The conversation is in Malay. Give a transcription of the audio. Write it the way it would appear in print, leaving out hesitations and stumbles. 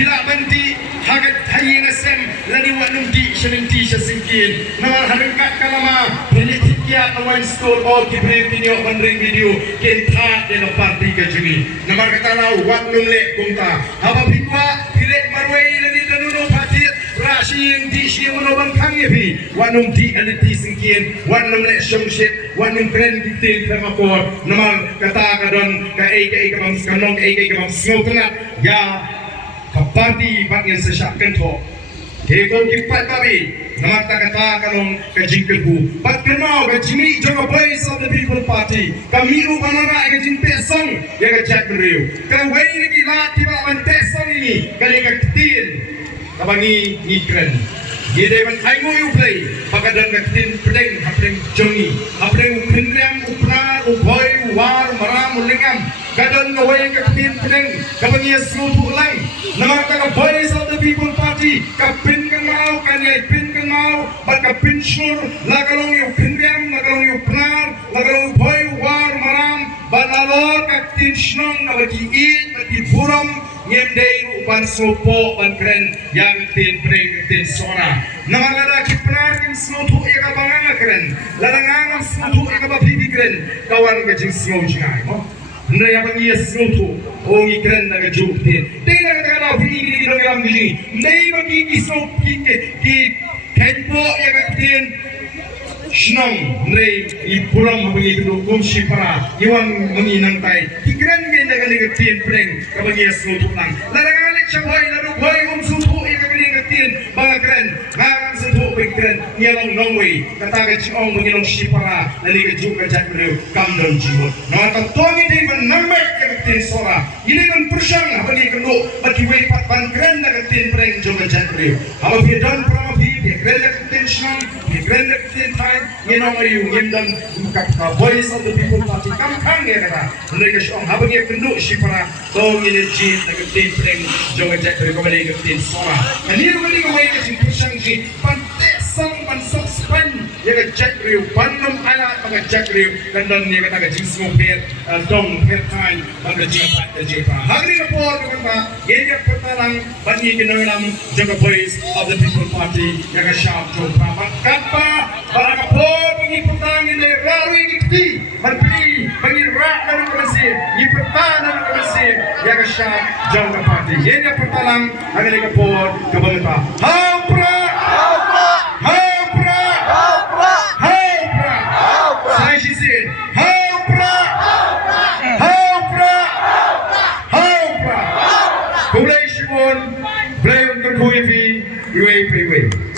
bila banti hagat hayi ngasem lani wanum di shenenti singkin namal harengkat kalama beli tiket awan store all kibre video bandring video kenta de party ke juni namal kata lau wanum le kumta haba bikwa bilet marwei lani danuno party rasin di siamono bangkang yepi wanum di aliti singkin wanum le shomshit wanum kren ditin pemapor namal kata kadon ka ai ka bang skanong ai ka bang smokengat ya parti bagian sesakkan to hego kipat babi namata kata kalong kajingkebu pat kenau kajimi joga voice of the people party kami ubanara kajing pesong ya kajak riu kawai lagi la tiba man pesong ini kali katin kabangi ikren Yede man aingo you play pagadan katin pedeng hapeng jongi hapeng ukrinrem upna uboy war maram ulingam kadon kawai katin pedeng kabangi slutu lang namata ka voice of the people party kapin kan mau kanyai pin kan mau bat kapin sur lagalong you ukrinrem lagalong you upna lagalong uboy war maram banalor katin shnong kabagi it bagi buram Yendei upan sopo ban keren yang tin preng tin sora. Nama lada kipenar kin snotu eka banganga keren. Lada ngangam snotu eka babibi keren. Kawan kajing snow jingai mo. Ndai abang iya snotu ongi keren naga juk tin. Dei naga kata lau pigi di dong lam gini. Ndai bagi kisop ki tempo eka tin. Shnong, ndai ipuram bagi kedua kumsi para. Iwan menginang tai. Kikeren genda kali ketin preng kabagi snotu lang. Lada ngalik syabai ladu boy snotu eka kali ketin banga keren. Ngang snotu keren ngelong nongwei kata keciong mengilong sipara lali kejuk kejak beliau kamdon jimut. Nonton tuangi di menambah ketin sora. Ini kan persyang bagi kedua bagi wei pat ban keren nak ketin preng jom kejak beliau. Kalau bidan pramapi dia keren ketin shnong dia keren ketin thai ngenong ayu ngendam kata voice of the people party kam kang ya kata. Mereka syong habagi kedua sipara tong ini jin nak ketin preng jom kejak beliau kembali ketin sora. Ini kembali kembali ketin persyang ji sang pansok span ya ke jack riu panam alat pakai jack riu kandang dia kata ke jing smoper dong pertain pakai jing pat jepa hari report kata dia pertarang bagi kenangan jaga voice of the people party ya ke sharp to pramat kapa para kapor bagi pertang ini rawi giti berpilih bagi rak dan kemasih di pertang dan kemasih ya ke sharp jaga party dia pertarang hari kapor ke bangsa hampra Play on the Chehruphi, you